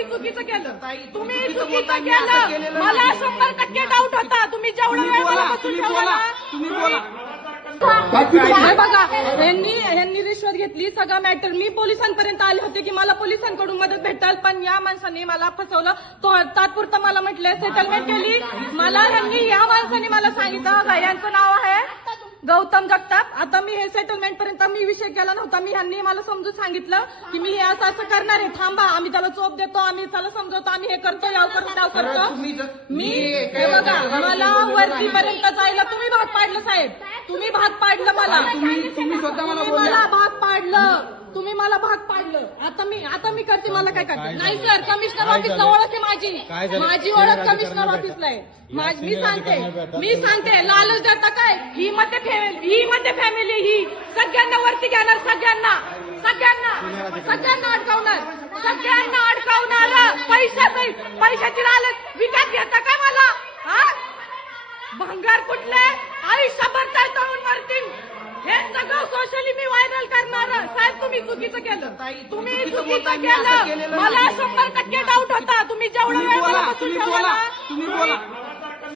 तुम्ही चुकीचं केलं, तुम्ही चुकीचं केलं. मला 100% डाऊट होता. तुम्ही जेवढा वेळ मला बसून ठेवला हे बघा, ह्यांनी रिश्वत घेतली, सगळा मॅटर. मी पोलिसांपर्यंत आले होते की मला पोलिसांकडून मदत भेटेल, पण या माणसाने मला फसवलं. तो तात्पुरतं मला म्हटलं सेटलमेंट केली. मला या माणसाने मला सांगितलं का यांचं नाव आहे गौतम जगताप. आता मी हे सेटलमेंट पर्यंत मी विषय केला नव्हता. ह्यांनी मला समजून सांगितलं की मी हे असं करणार आहे, थांबा, आम्ही त्याला चोप देतो, आम्ही त्याला समजवतो, आम्ही हे करतो, याव करतो. मी हे बघा, मला वरतीपर्यंत जायला तुम्ही भाग पाडलं साहेब, तुम्ही भाग पाडलं मला, मला भाग पाडलं, तुम्ही मला भाग पाडलं. आता मी करते, मला काय करते नाही सर. कमिशनर ऑफिसला ओळख आहे माझी ओळख कमिशनर ऑफिसला आहे. मी सांगते लालच देता काय, ही मध्ये फॅमिली ही सगळ्यांना वरती घेणार, सगळ्यांना अडकवणार पैशाची लालच विकत घेता काय मला? हा, भंगार कुठले, आयुष्यभर तळतळून मरतील. हे सगळं सोशली मी व्हायरल करणार. साहेब तुम्ही चुकीचं केलं, मला 100% डाऊट होता. तुम्ही जेवढा वेळ मला बसून ठेवला